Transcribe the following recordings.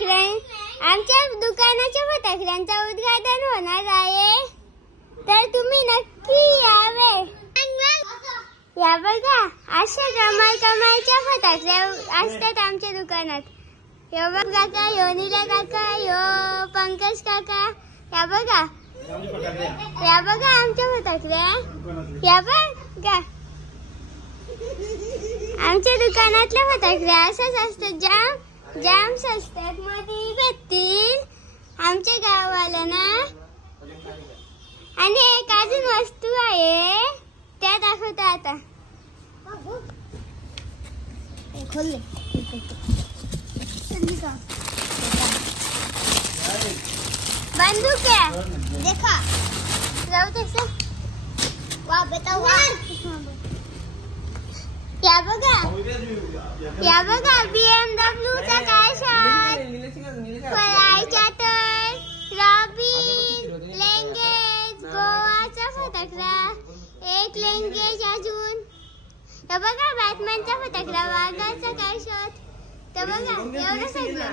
आमच्या दुकानाच्या फटाकड्यांचा उद्घाटन होणार आहे, तर तुम्ही नक्की यावे। या बघा, अशा कमालच्या फटाकड्या असतात आमच्या दुकानात। यो बघा काका, यो नीला काका, यो पंकज काका, या बघा आमच्या फटाकड्या। या बघा आमच्या दुकानातल्या फटाकड्या अशाच असतात, जाम स्वस्तात मध्ये भेटतील आमच्या गाववाल्यांना। आणि एक अजून वस्तू आहे, त्या दाखवते आता। बंदूक है, देखा जाऊ तसं। वाह बेटा वाह। या बघा BMW चा काय शॉट, फळाच्या तर रॉबिन लेंगेज गोवाचा फटाकडा, एक लेंगेज अजून। या बघा बॅटमॅनचा फटाकडा, वाघाचा काय शॉट, तर बघा एवढं सगळं।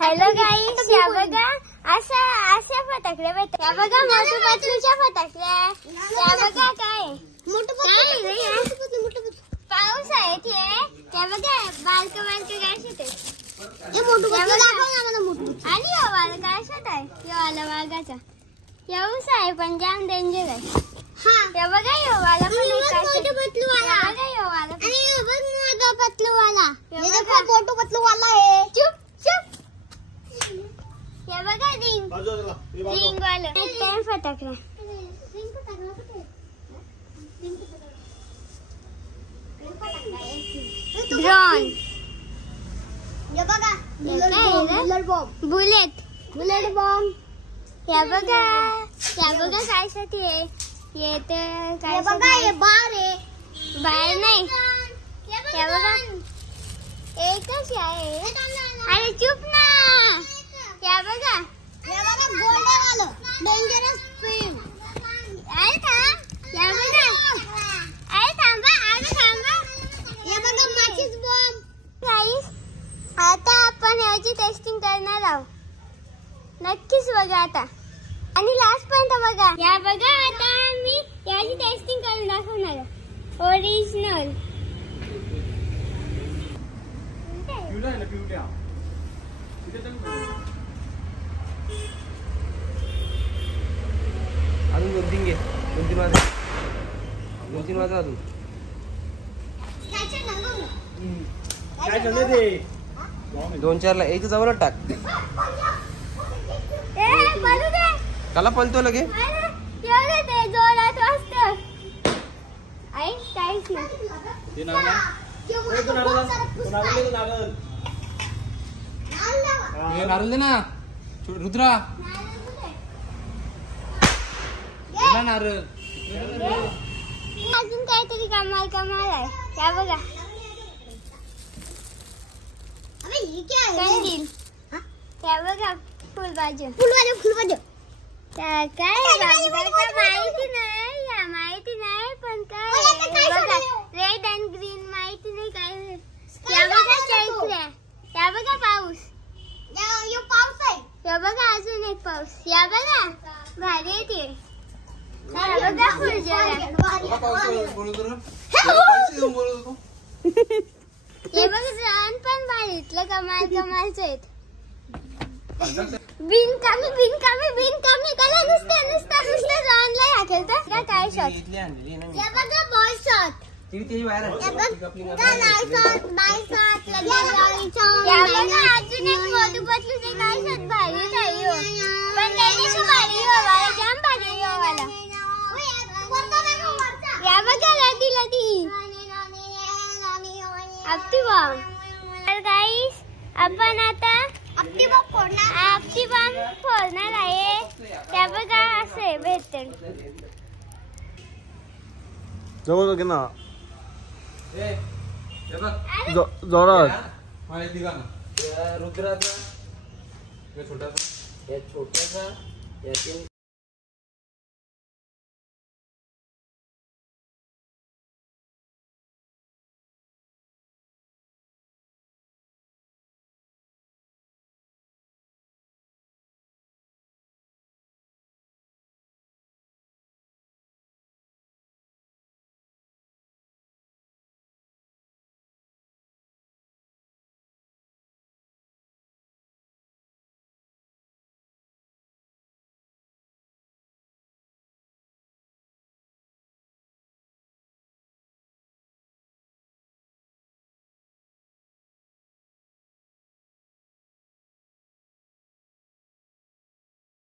हॅलो गाईस, या बघा अशा फटाकड्या भेटतात। या बघा मोटू पतलूच्या फटाकड्या, या बघा काय पाऊस आहे ते। या बघा बालक काय होते, आणि वाला काय शोध आहे, वाला वाघाचा येऊस आहे, पण जाम डेंजर आहे। या बघा यो वाला मोटू पतलू वाला आहे। चुप चुप। या बघा रिंग वाला फटाकडा, ड्रोन, बुलेट बॉम्ब। या बघा काय साठी आहे, येते काय बघा, बार नाही। या बघा एकच आहे, अरे चुप ना। या बघा गोल्डन डेंजरस फिल्म, अरे थांब। या बघा अरे थांबा। या बघा माचीस बॉम्ब। गाईस, आता आपण याची टेस्टिंग करणार आहोत, नक्कीच बघा आता। आणि लास्ट पॉइंट बघा, या बघा आता मी याची टेस्टिंग करून दाखवणार ओरिजिनल। अजून 2-3 घे, 2-3 वाजा अजून। काय झालं ते 2-4 ला एक जवळ टाक। काला पलतो लगे, ते जोरात वाजतं। आई काहीच नाही, नारळ दे ना रुद्रा, नारळ। अजून काहीतरी कमाल आहे, या बघा कंदील। या बघा फुलबाजू माहिती नाही पण काय रेड अँड ग्रीन माहिती नाही काय। या बघा चैत्र्या, या बघा पाऊस आहे। या बघा अजून एक पाऊस, या बघा भारी येते। या बघा फुलझड्या, हे बघ ड्रोन पण भारीतलं कमालचं आहेत। बिनकामी कला नुसतं ड्रोनला हाकेलतं काय शॉट। या बघा बॉल शॉट, अजून एक मोटू पतलूचे काय शॉट भारी नाही हो, पण त्याच्याशी भारी वाला जाम भारी वाला। या बघा लदी आपटी बॉम्ब। तर गाईस, आपण आता आपटी बॉम्ब फोडणार आहे। त्या बघा असे भेटते, जवळ घे ना जोरात। रुद्राचा छोटासा,